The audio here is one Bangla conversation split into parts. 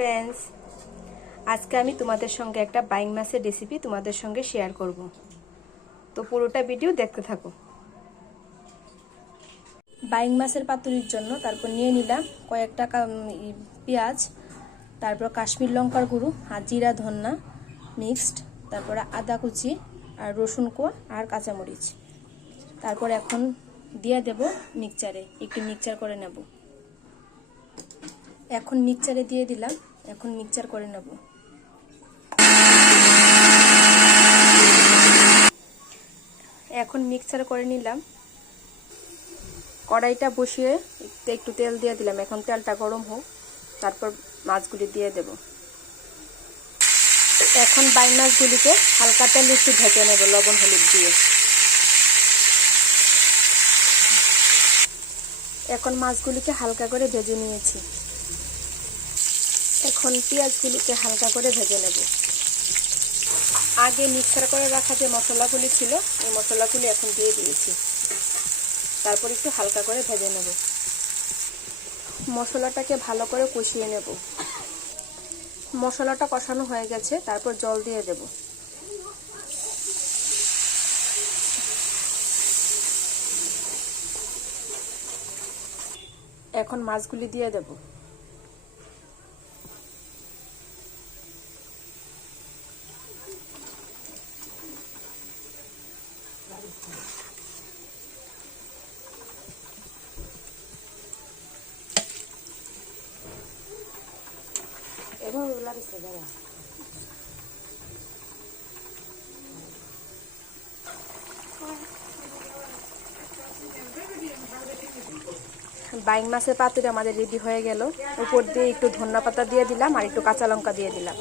ফ্রেন্ডস আজকে আমি তোমাদের সঙ্গে একটা বাইং মাছের রেসিপি তোমাদের সঙ্গে শেয়ার করব। তো পুরোটা ভিডিও দেখতে থাকো। বাইং মাছের পাতুরির জন্য তারপর নিয়ে নিলাম কয়েকটা পেঁয়াজ, তারপর কাশ্মীর লঙ্কার গুঁড়ো, আর জিরা, ধন্না মিক্সড তারপরে আদা কুচি, আর রসুন কোয়া, আর কাঁচামরিচ। তারপর এখন দিয়ে দেব মিক্সচারে একটু মিক্সচার করে নেব। এখন মিক্সচারে দিয়ে দিলাম এখন মিক্সচার করে নেব। এখন মিক্সচার করে নিলাম। কড়াইটা বসিয়ে একটু একটু তেল দিয়ে দিলাম। এখন তেলটা গরম হোক, তারপর মাছগুলি দিয়ে দেব। এখন বাই মাছগুলিকে হালকা তেল একটু ভেজে নেব লবণ, হলুদ দিয়ে। এখন মাছগুলিকে হালকা করে ভেজে নিয়েছি। এখন পেঁয়াজগুলিকে হালকা করে ভেজে নেব। আগে মিক্সার করে রাখা যে মশলাগুলি ছিল, এই মশলাগুলি এখন দিয়ে দিয়েছি। তারপর একটু হালকা করে ভেজে নেব। মশলাটাকে ভালো করে কষিয়ে নেব। মশলাটা কষানো হয়ে গেছে, তারপর জল দিয়ে দেব। এখন মাছগুলি দিয়ে দেব। বাইং মাছের পাতুরি আমাদের রেডি হয়ে গেল। উপর দিয়ে একটু ধনিয়া পাতা দিয়ে দিলাম আর একটু কাঁচা লঙ্কা দিয়ে দিলাম।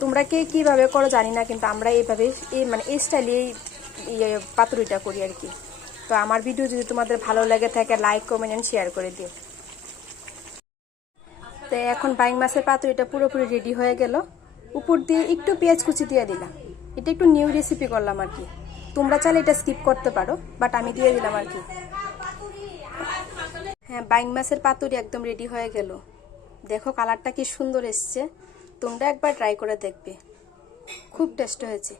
তোমরা কে কীভাবে করো জানি না, কিন্তু আমরা এইভাবে এই মানে এই স্টাইলে ইয়ে পাতুরিটা করি আর কি। তো আমার ভিডিও যদি তোমাদের ভালো লাগে থাকে লাইক কমেন্ট এন্ড শেয়ার করে দিও। তো এখন বাইং মাছের পাতুরিটা পুরোপুরি রেডি হয়ে গেল। উপর দিয়ে একটু পেঁয়াজ কুচি দিয়ে দিলাম। এটা একটু নিউ রেসিপি করলাম আর কি। তোমরা চাইলে এটা স্কিপ করতে পারো বাট আমি দিয়ে দিলাম আর কি। হ্যাঁ বাইং মাছের পাতুরি একদম রেডি হয়ে গেল। দেখো কালারটা কি সুন্দর এসছে। তোমরা একবার ট্রাই করে দেখবে। খুব টেস্ট হয়েছে।